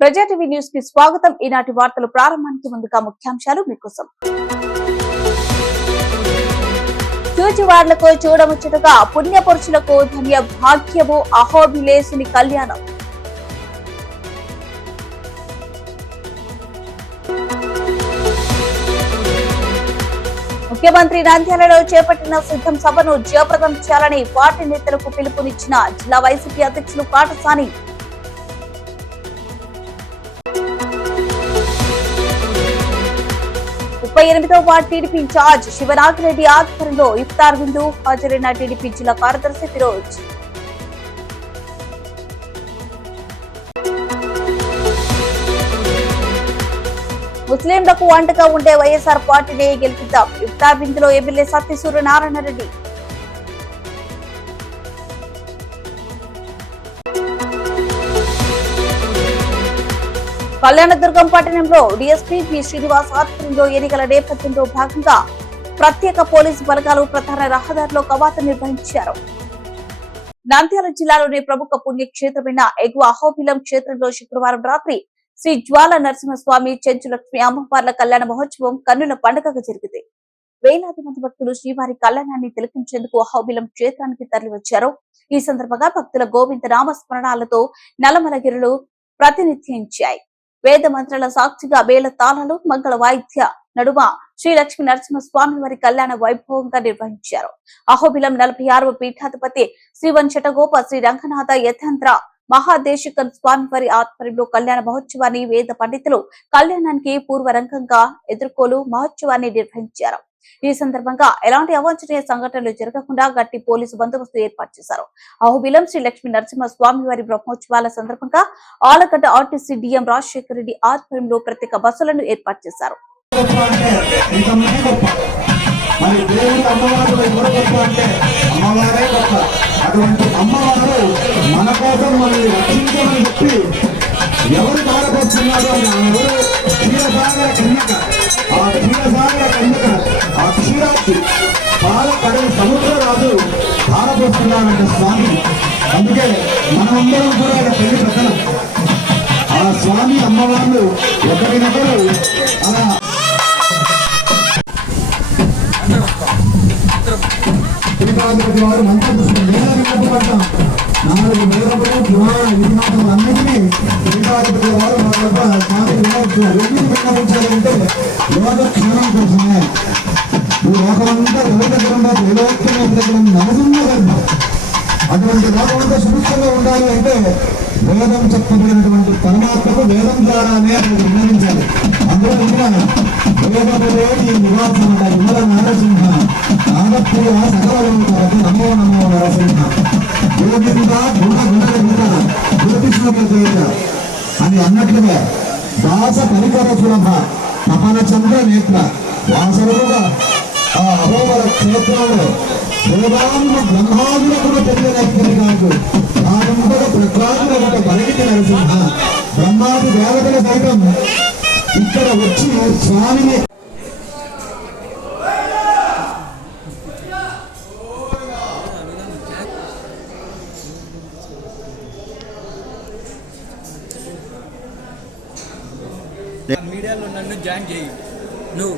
ప్రజా TV news కి స్వాగతం. ఈనాటి వార్తలు ప్రారంభానికి ముందుగా ముఖ్యాంశాలు మీకోసం. చూచివార్లకు చూడముచ్చటగా పుణ్యపురుషులకు ధన్య భాగ్యము అహోబిలేసుని కళ్యాణం. ముఖ్యమంత్రి నంద్యాలలో చేపట్టిన సిద్ధం సభను జయప్రదం చేయాలని పార్టీ నేతలకు పిలుపునిచ్చిన జిల్లా వైసీపీ అధ్యక్షులు కాటసాని. 38వ వార్డు టీడీపీ ఇన్ఛార్జ్ శివనాగిరెడ్డి ఆధ్వర్యంలో ఇఫ్తార్ విందు హాజరైన టీడీపీ జిల్లా కార్యదర్శి ఫిరోజ్. ముస్లింలకు అండగా ఉండే వైఎస్ఆర్ పార్టీని గెలిపిద్దాం. ఇఫ్తార్ విందులో ఎమ్మెల్యే సత్తి సూర్యనారాయణ రెడ్డి. కళ్యాణదుర్గం పట్టణంలో డీఎస్పీ పి శ్రీనివాస్ ఆధ్వర్యంలో ఎన్నికల నేపథ్యంలో భాగంగా ప్రత్యేక పోలీసు బలగాలు ప్రధాన రహదారిలో కవాతు నిర్వహించారు. నంద్యాల జిల్లాలోని ప్రముఖ పుణ్యక్షేత్రమైన ఎగువ అహోబిలం క్షేత్రంలో శుక్రవారం రాత్రి శ్రీ జ్వాల నరసింహస్వామి చెంచులక్ష్మి అమ్మవార్ల కళ్యాణ మహోత్సవం కన్నుల పండుగగా జరిగింది. వేలాది మంది భక్తులు శ్రీవారి కళ్యాణాన్ని తిలకించేందుకు అహోబిలం క్షేత్రానికి తరలివచ్చారు. ఈ సందర్భంగా భక్తుల గోవింద నామస్మరణాలతో నల్లమలగిరులు ప్రతినిధించాయి. వేద మంత్రాల సాక్షిగా వేల తాళాలు మంగళ వాయిద్య నడుమ శ్రీ లక్ష్మీ నరసింహస్వామి వారి కళ్యాణ వైభవంగా నిర్వహించారు. అహోబిలం 46వ పీఠాధిపతి శ్రీవంశటగోప శ్రీ రంగనాథ యతంత్ర మహాదేశికన్ స్వామి వారి ఆధ్వర్యంలో కళ్యాణ మహోత్సవాన్ని వేద పండితులు కళ్యాణానికి పూర్వరంగంగా ఎదుర్కోలు మహోత్సవాన్ని నిర్వహించారు. ఈ సందర్భంగా ఎలాంటి అవాంఛనీయ సంఘటనలు జరగకుండా గట్టి పోలీసు బందోబస్తు ఏర్పాటు చేశారు. అహోబిలం శ్రీ లక్ష్మీ నరసింహ స్వామి వారి బ్రహ్మోత్సవాల సందర్భంగా ఆలగడ్డ ఆర్టీసీ డిఎం రాజశేఖర రెడ్డి ఆధ్వర్యంలో ప్రత్యేక బస్సులను ఏర్పాటు చేశారు. ఎవరు బాధపడుతున్నారో ఆ క్షీరాక్షి పాలకడల సముద్రరాజు బాధపడుతున్నారంట స్వామి. అందుకే మనమందరం కూడా ఆయన పెళ్లి ప్రకటన ఆ స్వామి అమ్మవాళ్ళు ఒకరినొకరు అలా శ్రీపాధిపతి వారు మంచి విన్నపడతాం. 4 వేదములు పురాణ విధిమాతములన్నిటినీ శ్రీపాధిపతి వారు స్వామి విన్నవించారు. ఎందుకు విన్నవించాలంటే యోగక్షేమం కోసమే. ఈ లోకమంతా యోగకరంగా యోగోత్తరం నమసున్న గర్భం. అటువంటి లోకమంతా సుభిక్షంగా ఉండాలి అంటే వేదం చెప్పబడినటువంటి పరమాత్మకు వేదం ద్వారానే విన్నవించాలి. అందులో వేదములే ఈ నివాసం అంటారు. విమల నరసింహ నాగప్రియ సకల నమో నమో నరసింహ గోవింద గుణ గుణ జ్యోతిష్మేత అని అన్నట్లుగా దాస పరికర సులభ తపన చంద్ర నేత్ర వాసరుగా ఆ అహోబల క్షేత్రంలో దేవాంగ బ్రహ్మాదులకు తెలియనప్పటి కాదు ఆనందగా ప్రహ్లాదులకు బలికి నరసింహ బ్రహ్మాది దేవతల సైతం ఇక్కడ వచ్చి స్వామిని మీడియాలో నన్ను జాయిన్ చేయి. నువ్వు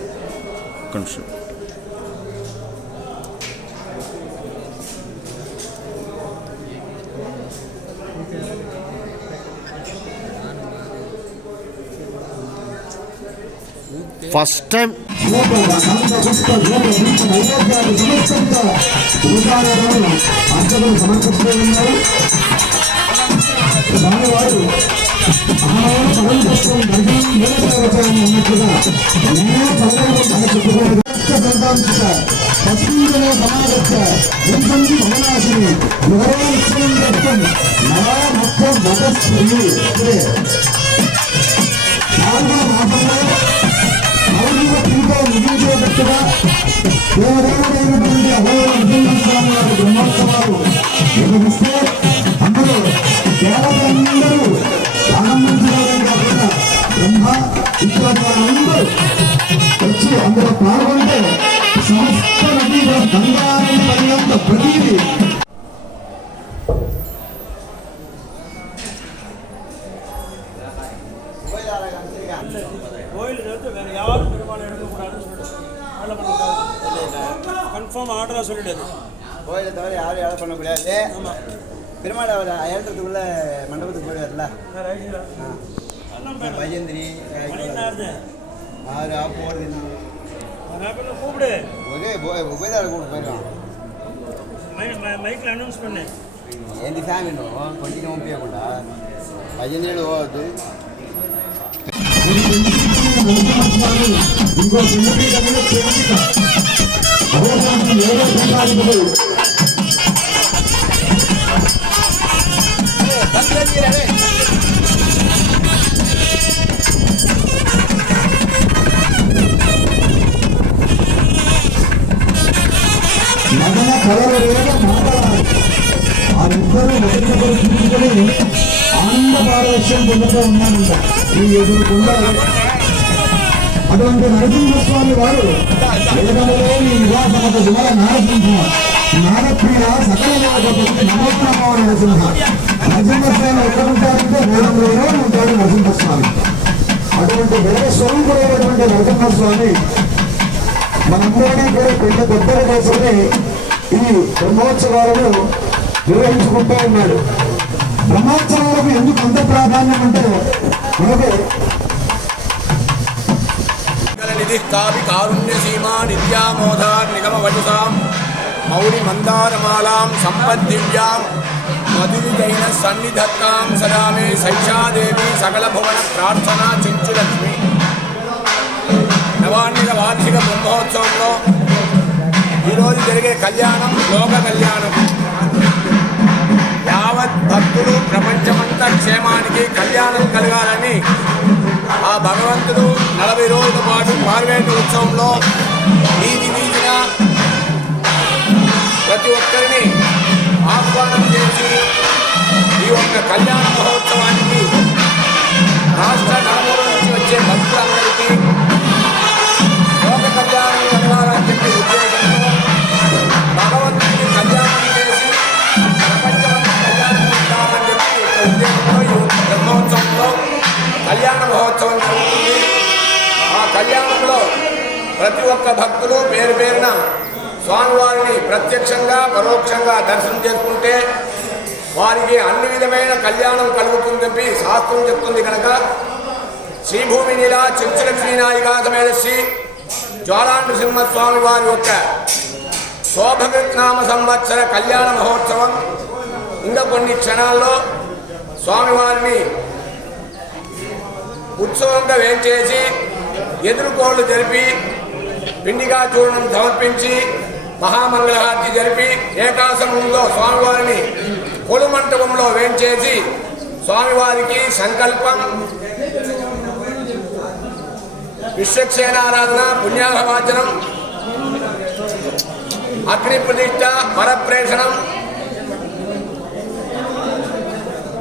కొంచెం ఫస్ట్ టైం సమర్పిస్తూ ఉన్నారు. స్వామివారు అన్నట్లుగా పశువులలో సమాగత్య వింశంతి భవనాశిని వివరాక్షరం దత్తం నవా మొత్తం వదస్త్రీ పాల్గొన మాసంలో నవయువ తీర్థ ముగించేటట్టుగా దేవదేవుడైనటువంటి అభయ స్వామి వారి బ్రహ్మోత్సవాలు నిర్వహిస్తే అందులో దేవతలందరూ ఆనందించడం కాకుండా బ్రహ్మ విశ్వాసాలందరూ వచ్చి అందులో పాల్గొంటే సమస్త నదిలో గంగానది పర్యంత ప్రతిదీ கோயில் அது. கோயிலை தவிர யாரும் ஏழை பண்ண முடியாது. பெருமாள் அவர் ஏற்றத்துக்குள்ள மண்டபத்துக்கு போயிடுவார்ல. பையந்திரி ஆறு போகிறது கூப்பிடு உபயதார கூட போயிடலாம். மைக்கில் அனௌன்ஸ் பண்ணு. ఏంటి ఫ్యామిలీ కొంచెం పంపించకుండా భజనలు పోవద్దు. ఇంకో మదన కళలు మాట్లాడాలి. ఆ ఇద్దరు ఒకరినొకరు చూసుకొని ఆనంద పారవశ్యం పొందుతూ ఉన్నారంట ఈ ఎదురుకుండా. అటువంటి నరసింహస్వామి వారు వేదములో ఈ వివాసమత దుమల నారసింహ నారప్రియ సకల నాగపతి నమోత్నమో నరసింహ. నరసింహస్వామి ఎక్కడ ఉంటారంటే వేదంలోనే ఉంటాడు నరసింహస్వామి. అటువంటి వేద స్వరూపుడైనటువంటి నరసింహస్వామి మనందరినీ కూడా పెద్ద గొప్పల కోసమే ఈ బ్రహ్మోత్సవాలను నిర్వహించుకుంటూ ఉన్నాడు. బ్రహ్మోత్సవాలకు ఎందుకు అంత ప్రాధాన్యం అంటే మనకు నిధి కావి కారుణ్య సీమా నిత్యామోదార్ నిగమ వటుసాం మౌలి మందారమాలాం సంపద్దివ్యాం మధువిజైన సన్నిధత్తాం సదా మే సైషాదేవి సకల భువన ప్రార్థనా చెంచులక్ష్మి. నవాన్నిక వార్షిక బ్రహ్మోత్సవంలో ఈరోజు జరిగే కళ్యాణం లోక కళ్యాణం. యావత్ భక్తులు ప్రపంచమంతా క్షేమానికి కళ్యాణం కలగాలని ఆ భగవంతుడు 40 రోజుల పాటు పార్వేట ఉత్సవంలో వీధి వీధిన ప్రతి ఒక్కరిని ఆహ్వానం చేసి ఈ యొక్క కళ్యాణ మహోత్సవానికి రాష్ట్ర నలుమూల నుంచి వచ్చే భక్తులందరికీ లోక కళ్యాణం కలగాలని చెప్పి ఉద్దేశంతో భగవంతుడికి కళ్యాణం చేసి ప్రపంచమంతా కళ్యాణం ఉండాలని చెప్పి ఉద్దేశంతో ఈ బ్రహ్మోత్సవంలో కళ్యాణ మహోత్సవం జరుగుతుంది. ఆ కళ్యాణంలో ప్రతి ఒక్క భక్తులు పేరు పేరున స్వామివారిని ప్రత్యక్షంగా పరోక్షంగా దర్శనం చేసుకుంటే వారికి అన్ని విధమైన కళ్యాణం కలుగుతుందని శాస్త్రం చెప్తుంది. కనుక శ్రీభూమి నీల చెంచులక్ష్మీ నాయికా సమేత శ్రీ జ్వాలానృసింహస్వామి వారి యొక్క శోభకృత్నామ సంవత్సర కళ్యాణ మహోత్సవం ఇంకా కొన్ని క్షణాల్లో స్వామివారిని ఉత్సవంగా వేంచేసి ఎదురుకోళ్లు జరిపి పిండిగా చూర్ణం సమర్పించి మహామంగళహారతి జరిపి ఏకాసనంలో స్వామివారిని కొలు మంటపంలో వేంచేసి స్వామివారికి సంకల్పం, విశ్వక్సేనారాధన, పుణ్యాహవాచనం, అగ్ని ప్రతిష్ఠ, పరప్రేషణం,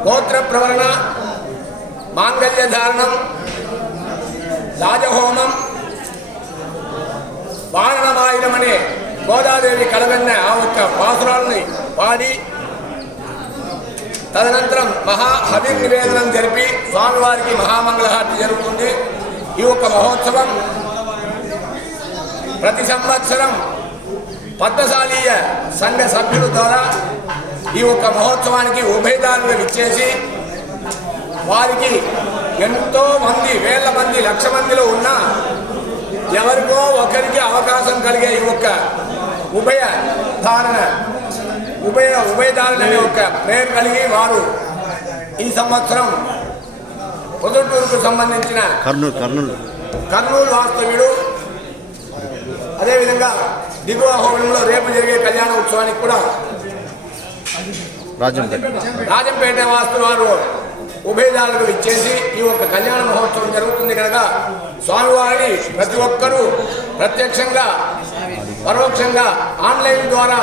గోత్ర ప్రవరణ, మాంగళ్య ధారణం, రాజహోమం, వారణమాయుధం అనే గోదాదేవి కడగన్న ఆ ఒక్క పాసురాలని పాడి తదనంతరం మహాహవి నివేదనం జరిపి స్వామివారికి మహామంగళహారతి జరుగుతుంది. ఈ ఒక్క మహోత్సవం ప్రతి సంవత్సరం పద్మశాలీయ సంఘ సభ్యుల ద్వారా ఈ ఒక్క మహోత్సవానికి ఉభయదారులు ఇచ్చేసి వారికి ఎంతో మంది, వేల మంది, లక్ష మందిలో ఉన్న ఎవరికో ఒకరికి అవకాశం కలిగే ఈ ఒక్క ఉభయదారులు అనే ఒక పేరు కలిగి వారు ఈ సంవత్సరం పొద్దుటూరుకు సంబంధించిన కర్నూలు వాస్తవ్యుడు, అదేవిధంగా దిగువ హోమంలో రేపు జరిగే కళ్యాణ ఉత్సవానికి కూడా రాజంపేట వాస్తు వారు ఉభయదారులకు ఇచ్చేసి ఈ యొక్క కళ్యాణ మహోత్సవం జరుగుతుంది. కనుక స్వామివారిని ప్రతి ఒక్కరూ ప్రత్యక్షంగా పరోక్షంగా ఆన్లైన్ ద్వారా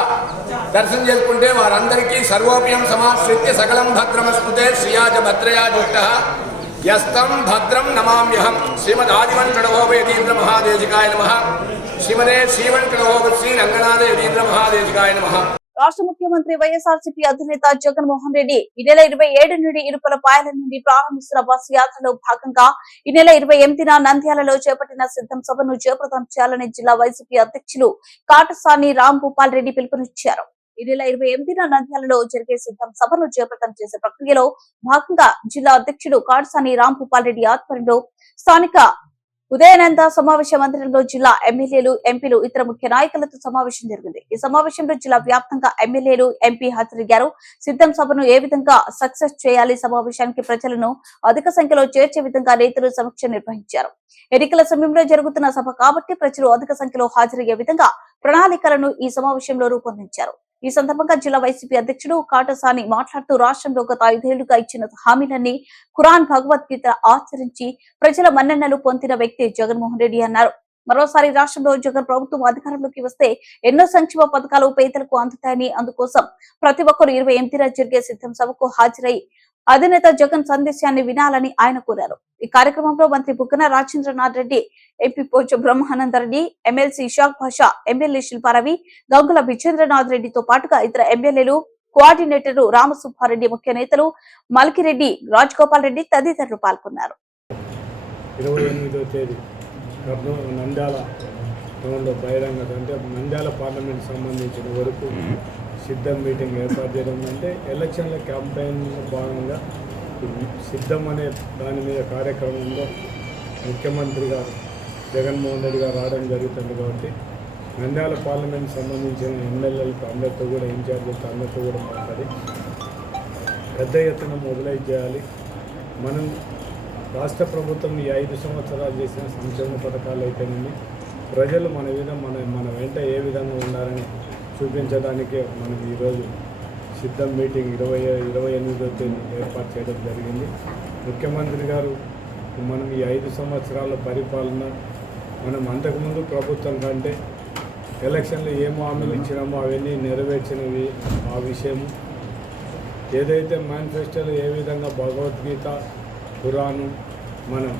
దర్శనం చేసుకుంటే వారందరికీ సర్వోపయం సమాశ్రిత్య సకలం భద్రమస్మృతే శ్రీయాజ భద్రయాజుష్ట యస్తం భద్రం నమామ్యహం. శ్రీమద్ ఆదివంకడహోమ యతీంద్ర మహాదేశికాయ నమః. శ్రీమదే శ్రీవంకడహోమ శ్రీ రంగనాథ యతీంద్ర మహాదేశికాయ నమః. రాష్ట్ర ముఖ్యమంత్రి వైఎస్ఆర్సీపీ అధినేత జగన్మోహన్ రెడ్డి ఈ నెల 27 నుండి ఇరుపలపాయల నుండి ప్రారంభిస్తున్న బస్సు యాత్రలో భాగంగా ఈ నెల 28న నంద్యాలలో చేపట్టిన సిద్ధం సభను జయప్రదం చేయాలని జిల్లా వైసీపీ అధ్యక్షులు కాటసాని రాంభూపాల్ రెడ్డి పిలుపునిచ్చారు. ఈ నెల 28న నంద్యాలలో జరిగే సిద్ధం సభను జయప్రదం చేసే ప్రక్రియలో భాగంగా జిల్లా అధ్యక్షుడు కాటసాని రాంభూపాల్ రెడ్డి ఆధ్వర్యంలో స్థానిక ఉదయానంద సమావేశ మందిరంలో జిల్లా ఎమ్మెల్యేలు, ఎంపీలు, ఇతర ముఖ్య నాయకులతో సమావేశం జరిగింది. ఈ సమావేశంలో జిల్లా వ్యాప్తంగా ఎమ్మెల్యేలు, ఎంపీ హాజరయ్యారు. సిద్ధం సభను ఏ విధంగా సక్సెస్ చేయాలి, సమావేశానికి ప్రజలను అధిక సంఖ్యలో చేర్చే విధంగా నేతలు సమీక్ష నిర్వహించారు. ఎన్నికల సమయంలో జరుగుతున్న సభ కాబట్టి ప్రజలు అధిక సంఖ్యలో హాజరయ్యే విధంగా ప్రణాళికలను ఈ సమావేశంలో రూపొందించారు. ఈ సందర్భంగా జిల్లా వైసీపీ అధ్యక్షుడు కాటసాని మాట్లాడుతూ రాష్ట్రంలో గత 5 ఏళ్లుగా ఇచ్చిన హామీలన్నీ ఖురాన్, భగవద్గీత ఆచరించి ప్రజల మన్ననలు పొందిన వ్యక్తి జగన్మోహన్ రెడ్డి అన్నారు. మరోసారి రాష్ట్రంలో జగన్ ప్రభుత్వం అధికారంలోకి వస్తే ఎన్నో సంక్షేమ పథకాలు పేదలకు అందుతాయని, అందుకోసం ప్రతి ఒక్కరూ 28న జరిగే సిద్ధం సభకు హాజరై అధినేత జగన్ సందేశాన్ని వినాలని ఆయన కోరారు. ఈ కార్యక్రమంలో మంత్రి బుగ్గన రాజేంద్రనాథ్ రెడ్డి, ఎంపీ పోచ బ్రహ్మానందరెడ్డి, ఎమ్మెల్సీ ఇషాక్ భాషా, ఎమ్మెల్యే శిల్పారవి, గంగుల విజేంద్రనాథ్ రెడ్డితో పాటుగా ఇతర ఎమ్మెల్యేలు, కోఆర్డినేటర్లు రామసుబ్బారెడ్డి, ముఖ్య నేతలు మల్కిరెడ్డి, రాజగోపాల్ రెడ్డి తదితరులు పాల్గొన్నారు. 28వ తేదీ నంద్యాల టౌన్లో బహిరంగ అంటే నంద్యాల పార్లమెంట్ సంబంధించిన వరకు సిద్ధం మీటింగ్ ఏర్పాటు చేయడం అంటే ఎలక్షన్ల క్యాంపెయిన్లో భాగంగా సిద్ధం అనే దాని మీద కార్యక్రమంలో ముఖ్యమంత్రి గారు జగన్మోహన్ రెడ్డి గారు రావడం జరుగుతుంది. కాబట్టి నంద్యాల పార్లమెంట్ సంబంధించిన ఎమ్మెల్యేలతో అందరితో కూడా ఇన్ఛార్జీలతో అందరితో కూడా మాట్లాడి పెద్ద ఎత్తున మొబిలైజ్ చేయాలి. మనం రాష్ట్ర ప్రభుత్వం ఈ 5 సంవత్సరాలు చేసిన సంక్షేమ పథకాలు అయితేనేమి ప్రజలు మన వెంట ఏ విధంగా ఉండాలని చూపించడానికే మనం ఈరోజు సిద్ధం మీటింగ్ 28వ తేదీ ఏర్పాటు చేయడం జరిగింది. ముఖ్యమంత్రి గారు మనం ఈ 5 సంవత్సరాల పరిపాలన మనం అంతకుముందు ప్రభుత్వం కంటే ఎలక్షన్లు ఏం హామీలు ఇచ్చినామో అవన్నీ నెరవేర్చినవి. ఆ విషయం ఏదైతే మేనిఫెస్టోలో ఏ విధంగా భగవద్గీత, ఖురాను మనం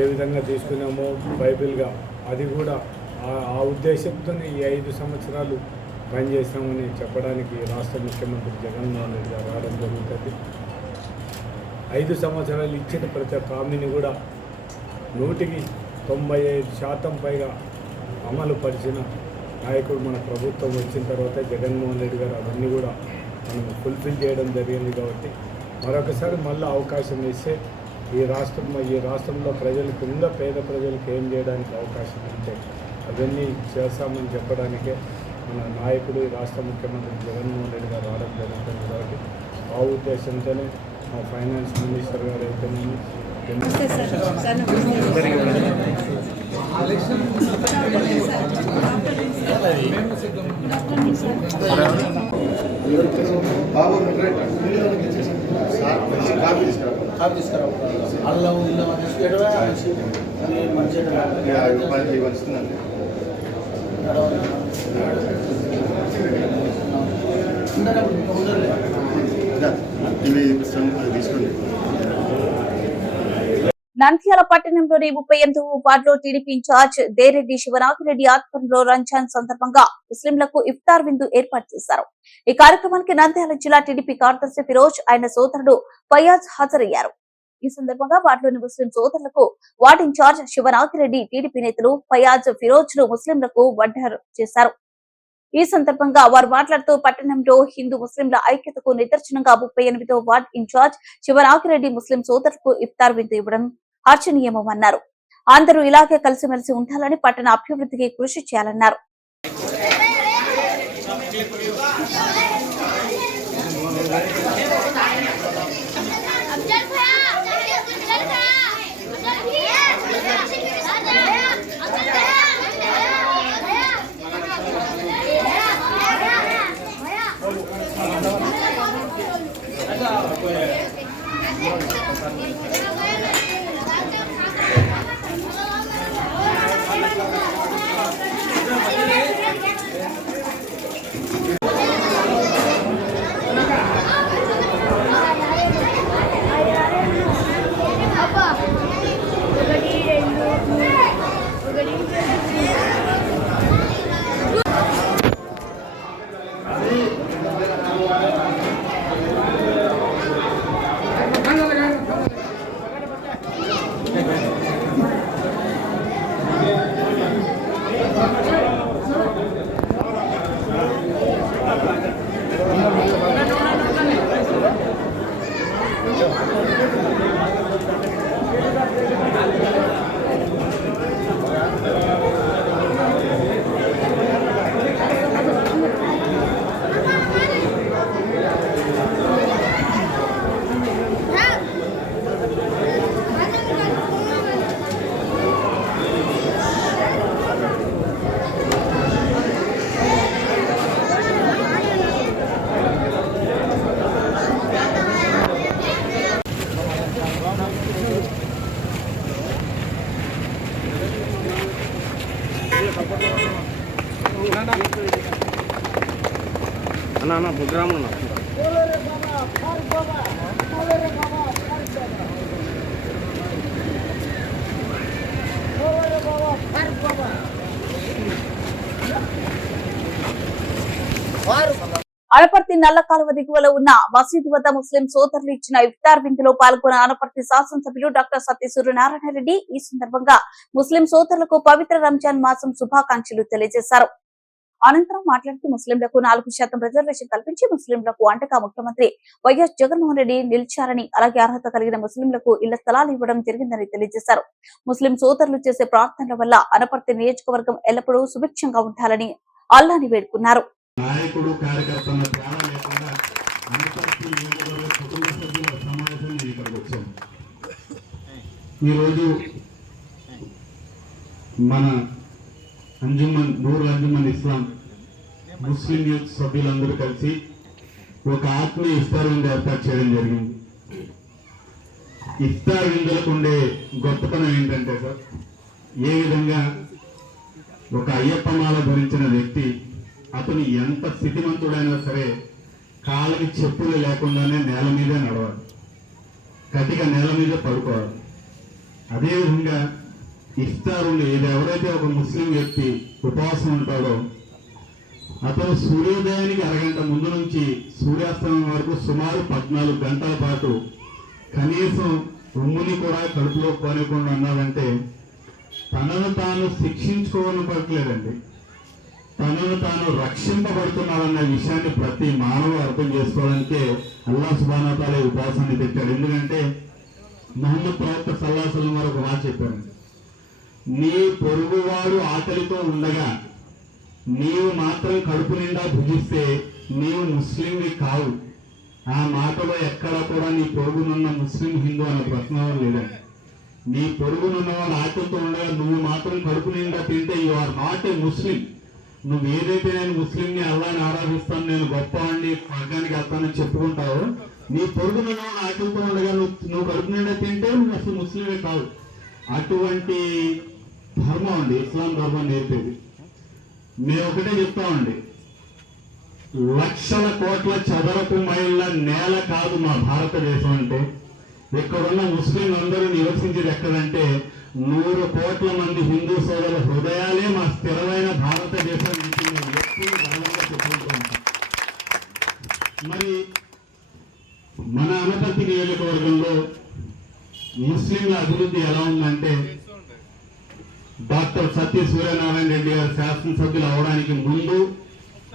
ఏ విధంగా తీసుకున్నామో బైబిల్గా అది కూడా ఆ ఉద్దేశంతోనే ఈ 5 సంవత్సరాలు పనిచేస్తామని చెప్పడానికి రాష్ట్ర ముఖ్యమంత్రి జగన్మోహన్ రెడ్డి గారు రావడం జరుగుతుంది. 5 సంవత్సరాలు ఇచ్చిన ప్రతి ఒక్క హామీని కూడా 195% పైగా అమలు పరిచిన నాయకుడు మన ప్రభుత్వం వచ్చిన తర్వాత జగన్మోహన్ రెడ్డి గారు అవన్నీ కూడా మనం ఫుల్ఫిల్ చేయడం జరిగింది. కాబట్టి మరొకసారి మళ్ళీ అవకాశం ఇస్తే ఈ రాష్ట్రంలో ప్రజలకు ఇంకా పేద ప్రజలకు ఏం చేయడానికి అవకాశం ఉంటే అవన్నీ చేస్తామని చెప్పడానికే మన నాయకుడు రాష్ట్ర ముఖ్యమంత్రి జగన్మోహన్ రెడ్డి గారు రావడం జరుగుతుంది. కాబట్టి ఆ ఉద్దేశంతోనే మా ఫైనాన్స్ మినిస్టర్ గారు అయితేనేమి అల్లం నంద్యాల పట్టణంలోని 38వ వార్డులో టీడీపీ ఇన్ఛార్జ్ దేరెడ్డి శివనాగిరెడ్డి ఆధ్వర్యంలో రంజాన్ సందర్భంగా ముస్లింలకు ఇఫ్తార్ విందు ఏర్పాటు చేశారు. ఈ కార్యక్రమానికి నంద్యాల జిల్లా టీడీపీ కార్యదర్శి ఫిరోజ్, ఆయన సోదరుడు ఫయాజ్ హాజరయ్యారు. ఈ సందర్భంగా వార్డులోని ముస్లిం సోదరులకు వార్డు ఇన్ఛార్జ్ శివనాగిరెడ్డి, టీడీపీ నేతలు ఫయాజ్, ఫిరోజ్ లు ముస్లింలకు వడ్డారు చేశారు. ఈ సందర్భంగా వారు మాట్లాడుతూ పట్టణంలో హిందూ ముస్లింల ఐక్యతకు నిదర్శనంగా 38వ వార్డు ఇన్ఛార్జ్ శివనాగిరెడ్డి ముస్లిం సోదరులకు ఇఫ్తార్ విందు ఇవ్వడం హర్షణీయమన్నారు. అందరూ ఇలాగే కలిసిమెలిసి ఉండాలని, పట్టణ అభివృద్ధికి కృషి చేయాలన్నారు. అన్న ప్రోగ్రామ్ ఉన్నా అనపర్తి నల్ల కాలువ దిగువలో ఉన్న మసీదు వద్ద ముస్లిం సోదరులు ఇచ్చిన ఇఫ్తార్ విందులో పాల్గొన్న అనపర్తి శాసనసభ్యులు డాక్టర్ సత్య సూర్యనారాయణ రెడ్డి ఈ సందర్భంగా ముస్లిం సోదరులకు పవిత్ర రంజాన్ మాసం శుభాకాంక్షలు తెలియజేశారు. అనంతరం మాట్లాడుతూ ముస్లింలకు 4% రిజర్వేషన్ కల్పించి ముస్లింలకు అండగా ముఖ్యమంత్రి వైఎస్ జగన్మోహన్ రెడ్డి నిలిచారని, అలాగే అర్హత కలిగిన ముస్లింలకు ఇళ్ల స్థలాలు ఇవ్వడం జరిగిందని తెలియజేశారు. ముస్లిం సోదరులు చేసే ప్రార్థనల వల్ల అనపర్తి నియోజకవర్గం ఎల్లప్పుడూ సుభిక్షంగా ఉండాలని అల్లాని వేడుకున్నారు. నాయకుడు కార్యకర్తల తేడా లేకుండా అనపర్తి నియోజకవర్గ కుటుంబ సభ్యుల సమావేశం నేను ఇక్కడికి వచ్చాను. ఈరోజు మన నూరు అంజుమన్ ఇస్లాం ముస్లిం యూత్ సభ్యులందరూ కలిసి ఒక ఆత్మీయ ఇఫ్తార్ విందు ఏర్పాటు చేయడం జరిగింది. ఇఫ్తార్ విందులకు ఉండే గొప్పతనం ఏంటంటే సార్, ఏ విధంగా ఒక అయ్యప్ప మాల ధరించిన వ్యక్తి అతను ఎంత స్థితిమంతుడైనా సరే కాళ్ళకి చెప్పులు లేకుండానే నేల మీదే నడవాలి, కటిక నేల మీద పడుకోవాలి. అదేవిధంగా ఇఫ్తార్ ఎవరైతే ఒక ముస్లిం వ్యక్తి ఉపవాసం ఉంటాడో అతను సూర్యోదయానికి అరగంట ముందు నుంచి సూర్యాస్తమయం వరకు సుమారు 14 గంటల పాటు కనీసం ఉమ్ముని కూడా కడుపులో పోనీకుండా ఉన్నాడంటే తనను తాను శిక్షించుకోవట్లేదండి, తనను తాను రక్షింపబడుతున్నాడన్న విషయాన్ని ప్రతి మానవుడు అర్థం చేసుకోవడానికే అల్లాహ్ సుబ్హానహు వ తఆలా ఉపవాసాన్ని పెట్టాడు. ఎందుకంటే ముహమ్మద్ ప్రవక్త సల్లల్లాహు అలైహి వసల్లం వారు ఒక మాట చెప్పారు, నీ పొరుగువాడు ఆకలితో ఉండగా నీవు మాత్రం కడుపు నిండా భుజిస్తే నీవు ముస్లింవి కావు. ఆ మాటలో ఎక్కడ కూడా నీ పొరుగునున్న ముస్లిం హిందూ అనే ప్రశ్న లేదండి. నీ పొరుగునున్న వాళ్ళు ఆకలితో ఉండగా నువ్వు మాత్రం కడుపు నిండా తింటే యు ఆర్ నాట్ ఏ ముస్లిం. నువ్వు ఏదైతే నేను ముస్లింని అల్లాని ఆరాధిస్తాను, నేను గొప్పవాడిని, స్వర్గానికి వెళ్తానని చెప్పుకుంటావు, నీ పొరుగునున్న వాళ్ళు ఆకలితో ఉండగా నువ్వు కడుపు నిండా తింటే నువ్వు అసలు ముస్లిమే కావు. అటువంటి ధర్మం అండి ఇస్లాం ధర్మం నేర్పేది. మేము ఒకటే చెప్తామండి, లక్షల కోట్ల చదరపు మైళ్ళ నేల కాదు మా భారతదేశం అంటే. ఇక్కడున్న ముస్లింలు అందరూ నివసించేది ఎక్కడంటే 100 కోట్ల మంది హిందూ సోదరుల హృదయాలే మా స్థిరమైన భారతదేశం నుంచి మేము ఎప్పుడు గర్వంగా చెప్పుకుంటూ ఉంటాం. మరి మన అనపర్తి నియోజకవర్గంలో ముస్లింల అభివృద్ధి ఎలా ఉందంటే, డాక్టర్ సత్య సూర్యనారాయణ రెడ్డి గారు శాసనసభ్యులు అవడానికి ముందు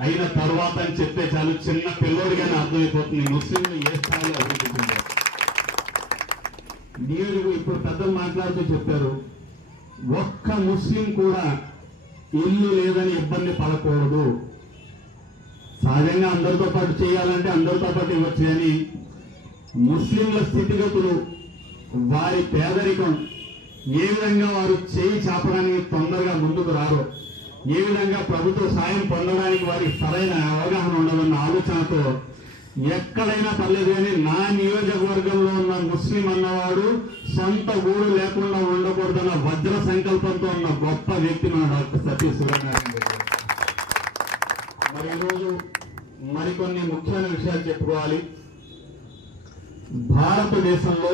అయిన తర్వాత అని చెప్తే చాలు, చిన్న పిల్లోడిగానే అర్థమైపోతుంది ముస్లింలు ఏ స్థాయిలో అభివృద్ధి చెందారు. ఇప్పుడు పెద్దలు మాట్లాడుతూ చెప్పారు, ఒక్క ముస్లిం కూడా ఇల్లు లేదని ఇబ్బంది పడకూడదు. సహజంగా అందరితో పాటు చేయాలంటే అందరితో పాటు ఇవ్వచ్చు, కానీ ముస్లింల స్థితిగతులు, వారి పేదరికం, ఏ విధంగా వారు చేయి చాపడానికి తొందరగా ముందుకు రారో, ఏ విధంగా ప్రభుత్వ సాయం పొందడానికి వారికి సరైన అవగాహన ఉండదన్న ఆలోచనతో ఎక్కడైనా పర్లేదు కానీ నా నియోజకవర్గంలో ఉన్న ముస్లిం అన్నవాడు సొంత ఊరు లేకుండా ఉండకూడదన్న వజ్ర సంకల్పంతో ఉన్న గొప్ప వ్యక్తి మన డాక్టర్ సత్య సూర్యనారాయణ రెడ్డి. మరి ఈరోజు మరికొన్ని ముఖ్యమైన విషయాలు చెప్పుకోవాలి. భారతదేశంలో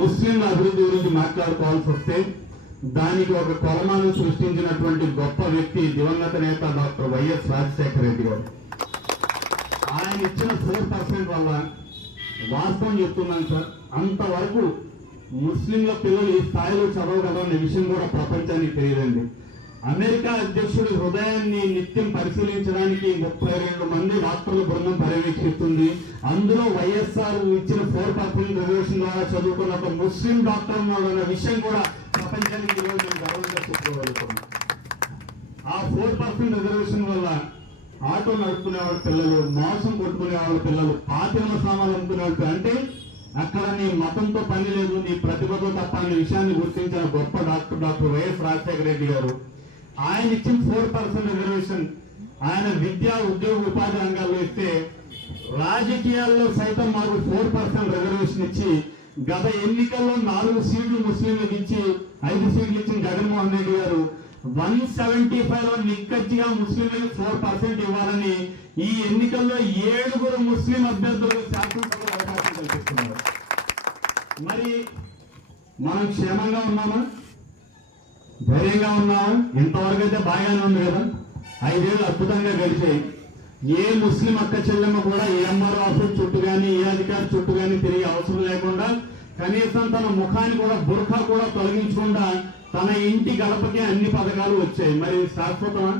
ముస్లింల అభివృద్ధి గురించి మాట్లాడుకోవాల్సి వస్తే దానికి ఒక కొలమాను సృష్టించినటువంటి గొప్ప వ్యక్తి దివంగత నేత డాక్టర్ వైఎస్ రాజశేఖర రెడ్డి గారు. ఆయన ఇచ్చిన 4% వల్ల వాస్తవం చెప్తున్నాను సార్, అంతవరకు ముస్లింల పిల్లలు ఈ స్థాయిలో చదవగలరనే విషయం కూడా ప్రపంచానికి తెలియదండి. అమెరికా అధ్యక్షుడి హృదయాన్ని నిత్యం పరిశీలించడానికి 32 మంది డాక్టర్ల బృందం పర్యవేక్షిస్తుంది. అందులో వైఎస్ఆర్ ఇచ్చిన 4% రిజర్వేషన్ ద్వారా చదువుకున్న ఒక ముస్లిం డాక్టర్ ఉన్నాడన్న విషయం కూడా ప్రపంచానికి ఈరోజు నేను గౌరవంగా చెప్పుకోగలుగుతున్నాం. ఆ 4% రిజర్వేషన్ వల్ల ఆటో నడుపుకునే వాళ్ళ పిల్లలు, మాంసం కొట్టుకునే వాళ్ళ పిల్లలు, పాతిమ సామాన్లు అమ్ముకునే వాళ్ళు, అంటే అక్కడ నీ మతంతో పని లేదు, నీ ప్రతిభతో తప్ప అనే విషయాన్ని గుర్తించిన గొప్ప డాక్టర్ వైఎస్ రాజశేఖర రెడ్డి గారు ఆయన ఇచ్చిన 4% రిజర్వేషన్ ఆయన విద్యా ఉద్యోగ ఉపాధి రంగాల్లో ఇస్తే, రాజకీయాల్లో సైతం మాకు 4% రిజర్వేషన్ ఇచ్చి గత ఎన్నికల్లో 4 సీట్లు ముస్లింలకు ఇచ్చి 5 సీట్లు ఇచ్చిన జగన్మోహన్ రెడ్డి గారు 175లో నిక్కచ్చిగా ముస్లింలకు 4% ఇవ్వాలని ఈ ఎన్నికల్లో 7 ముస్లిం అభ్యర్థులకు శాసనసభలో అవకాశం కల్పిస్తున్నారు. మరి మనం క్షేమంగా ఉన్నామా, ధైర్యంగా ఉన్నామా? ఇంతవరకు అయితే బాగానే ఉంది కదా. 5 ఏళ్ళు అద్భుతంగా గడిచాయి. ఏ ముస్లిం అక్క చెల్లెమ్మ కూడా ఏ ఎంఆర్ ఆఫీస్ చుట్టూ కానీ ఏ అధికారి చుట్టూ కానీ తిరిగే అవసరం లేకుండా, కనీసం తన ముఖాన్ని కూడా బుర్ఖా కూడా తొలగించకుండా తన ఇంటి గడపకే అన్ని పథకాలు వచ్చాయి. మరి శాశ్వతమా?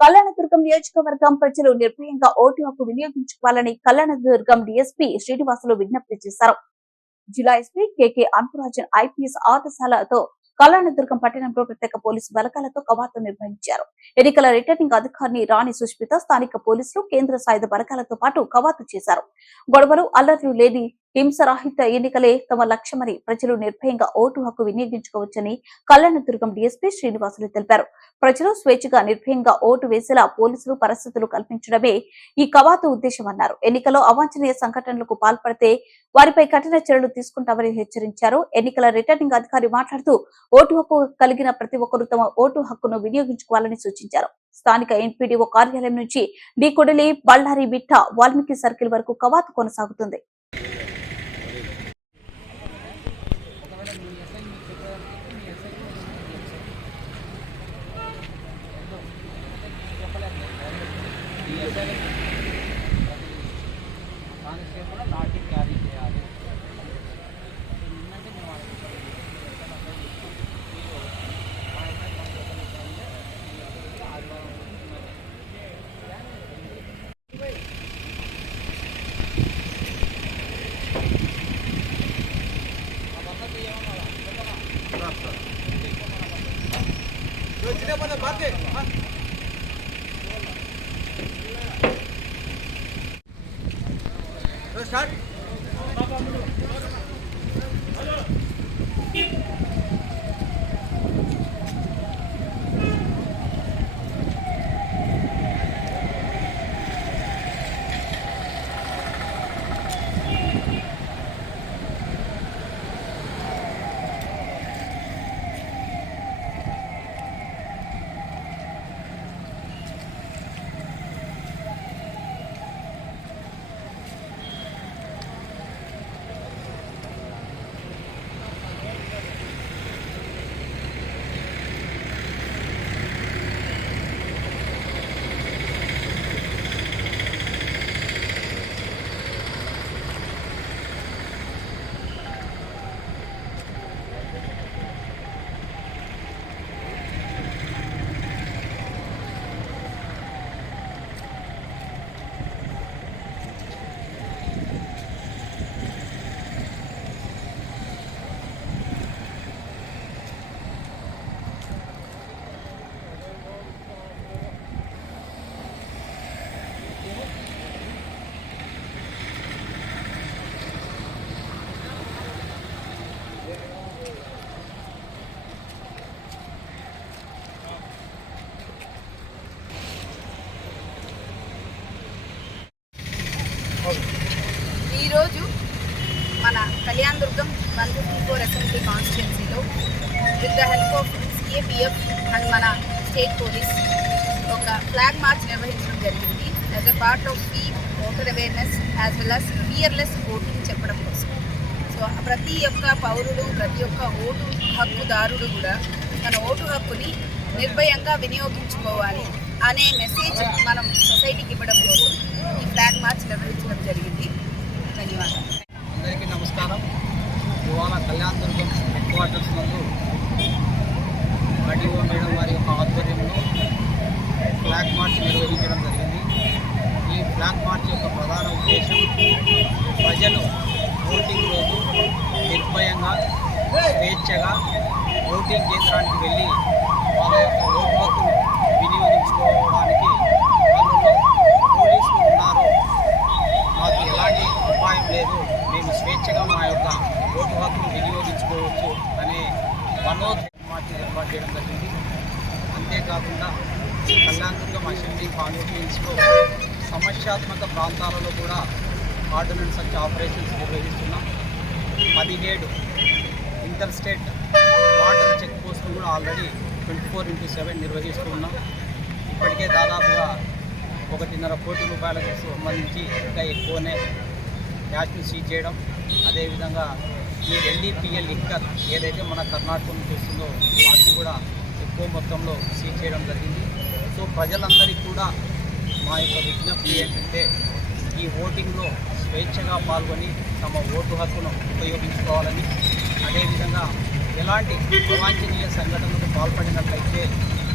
కళ్యాణదుర్గం నియోజకవర్గం ప్రజలు నిర్భయంగా ఓటు హక్కు వినియోగించుకోవాలని కళ్యాణదుర్గం డీఎస్పీ శ్రీనివాసులు విజ్ఞప్తి చేశారు. జిల్లా ఎస్పీ కేకే అన్పురాజన్ ఐపీఎస్ ఆదేశాలతో కళ్యాణదుర్గం పట్టణంలో ప్రత్యేక పోలీసు బలగాలతో కవాతు నిర్వహించారు. ఎన్నికల రిటర్నింగ్ అధికారిని రాణి సుష్మిత, స్థానిక పోలీసులు, కేంద్ర సాయుధ బలగాలతో పాటు కవాతు చేశారు. గొడవలు, అల్లర్లు లేని హింసరహిత ఎన్నికలే తమ లక్ష్యమని ప్రజలు నిర్భయంగా ఓటు హక్కు వినియోగించుకోవచ్చని కళ్యాణదుర్గం డీఎస్పీ శ్రీనివాసులు తెలిపారు. ప్రజలు స్వేచ్ఛగా నిర్భయంగా ఓటు వేసేలా పోలీసులు పరిస్థితులు కల్పించడమే ఈ కవాతు ఉద్దేశమన్నారు. ఎన్నికల్లో అవాంఛనీయ సంఘటనలకు పాల్పడితే వారిపై కఠిన చర్యలు తీసుకుంటామని హెచ్చరించారు. ఎన్నికల రిటర్నింగ్ అధికారి మాట్లాడుతూ ఓటు హక్కు కలిగిన ప్రతి ఒక్కరూ తమ ఓటు హక్కును వినియోగించుకోవాలని సూచించారు. స్థానిక ఎంపీడీఓ కార్యాలయం నుంచి డి కొడలి, బళ్ళారి బిట్ట, వాల్మీకి సర్కిల్ వరకు కవాతు కొనసాగుతుంది. మన కళ్యాణ్ దుర్గం 154 అసెంబ్లీ కాన్స్టిట్యున్సీలో with the help of CAPF and మన స్టేట్ పోలీస్ ఒక ఫ్లాగ్ మార్చ్ నిర్వహించడం జరిగింది as a part of voter awareness as well as fearless voting చెప్పడం కోసం. సో ప్రతి ఒక్క పౌరుడు, ప్రతి ఒక్క ఓటు హక్కుదారుడు కూడా తన ఓటు హక్కుని నిర్భయంగా వినియోగించుకోవాలి అనే మెసేజ్ మనం సొసైటీకి ఇవ్వడం కోసం ఈ ఫ్లాగ్ మార్చ్ నిర్వహించడం జరిగింది. ధన్యవాదాలు. అందరికీ నమస్కారం. ఇవాళ కళ్యాణ్ దుర్గం హెడ్ క్వార్టర్స్ నందు ఆర్డీఓ మేడం వారి యొక్క ఆధ్వర్యంలో ఫ్లాగ్ మార్చ్ నిర్వహించడం జరిగింది. ఈ ఫ్లాగ్ మార్చ్ యొక్క ప్రధాన ఉద్దేశం ప్రజలు ఓటింగ్ రోజు నిర్భయంగా స్వేచ్ఛగా ఓటింగ్ కేంద్రానికి వెళ్ళి వాళ్ళ యొక్క ఓటు హక్కును వినియోగించుకోవడానికి వాళ్ళలో పోలీసులు ఉన్నారు, మాకు ఎలాంటి అపాయం లేదు, మేము స్వేచ్ఛగా మా యొక్క ఓటు హక్కును వినియోగించుకోవచ్చు అనే మార్చి ఏర్పాటు చేయడం జరిగింది. అంతేకాకుండా కళ్యాణ్ దుర్గం అసెంబ్లీ కాన్స్టిట్యుయెన్సీలో సమస్యాత్మక ప్రాంతాలలో కూడా ఆర్డినెన్స్ సర్చ్ ఆపరేషన్స్ నిర్వహిస్తున్నాం. 17 ఇంటర్ స్టేట్ వాటర్ చెక్ పోస్టులు కూడా ఆల్రెడీ 24/7 నిర్వహిస్తున్నాం. ఇప్పటికే దాదాపుగా 1.5 కోటి రూపాయలకు సంబంధించి ఇంకా ఎక్కువనే క్యాష్ని సీజ్ చేయడం, అదేవిధంగా ఈ ఎన్డీపీఎల్ లిక్కర్ ఏదైతే మన కర్ణాటక నుంచి వస్తుందో వాటిని కూడా ఎక్కువ మొత్తంలో సీజ్ చేయడం జరిగింది. సో ప్రజలందరికీ కూడా మా యొక్క విజ్ఞప్తి ఏంటంటే ఈ ఓటింగ్లో స్వేచ్ఛగా పాల్గొని తమ ఓటు హక్కును ఉపయోగించుకోవాలని, అదేవిధంగా ఎలాంటి అవాంఛనీయ సంఘటనలకు పాల్పడినట్లయితే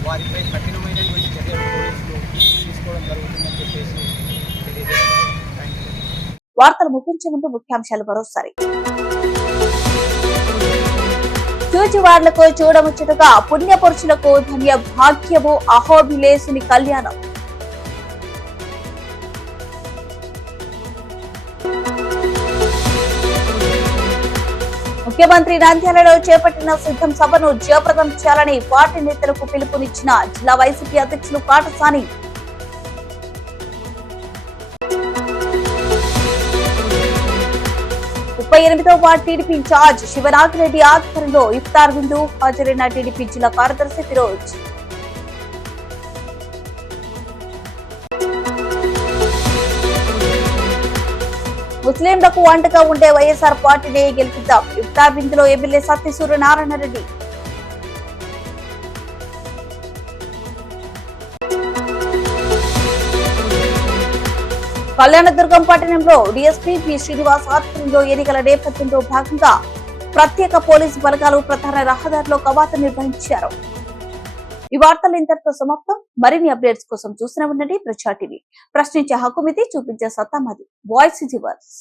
వారిపై కఠినమైనటువంటి చర్యలు పోలీసులు తీసుకోవడం జరుగుతుందని చెప్పేసి తెలియజేస్తున్నారు. Thank you. వార్తలు ముగించే ముందు ముఖ్యాంశాలు మరోసారి. చూచివార్లకు చూడముచ్చటగా పుణ్యపురుషులకు ధన్య భాగ్యము అహోబిలేసుని కళ్యాణం. ముఖ్యమంత్రి నంద్యాలలో చేపట్టిన సిద్ధం సభను జయప్రదం చేయాలని పార్టీ నేతలకు పిలుపునిచ్చిన జిల్లా వైసీపీ అధ్యక్షులు కాటసాని. ముప్పై 38వ వార్డు టీడీపీ ఇన్ఛార్జ్ శివనాగిరెడ్డి ఆధ్వర్యంలో ఇఫ్తార్ విందు హాజరైన టీడీపీ జిల్లా కార్యదర్శి ఫిరోజ్. ముస్లింలకు అండగా ఉండే వైఎస్ఆర్ పార్టీని గెలిపిద్దాం. ఇఫ్తార్ విందులో ఎమ్మెల్యే సత్తి సూర్యనారాయణ రెడ్డి. కళ్యాణదుర్గం పట్టణంలో డీఎస్పీ పి శ్రీనివాస్ ఆధ్వర్యంలో ఎన్నికల నేపథ్యంలో భాగంగా ప్రత్యేక పోలీసు బలగాలు ప్రధాన రహదారిలో కవాతు నిర్వహించారు. ఈ వార్తలు ఇంతటితో సమాప్తం. మరిన్ని అప్డేట్స్ కోసం చూస్తూనే ఉండండి ప్రజా టీవీ. ప్రశ్నించే హక్కు మీది, చూపించే సత్తా మాది. Voice is yours.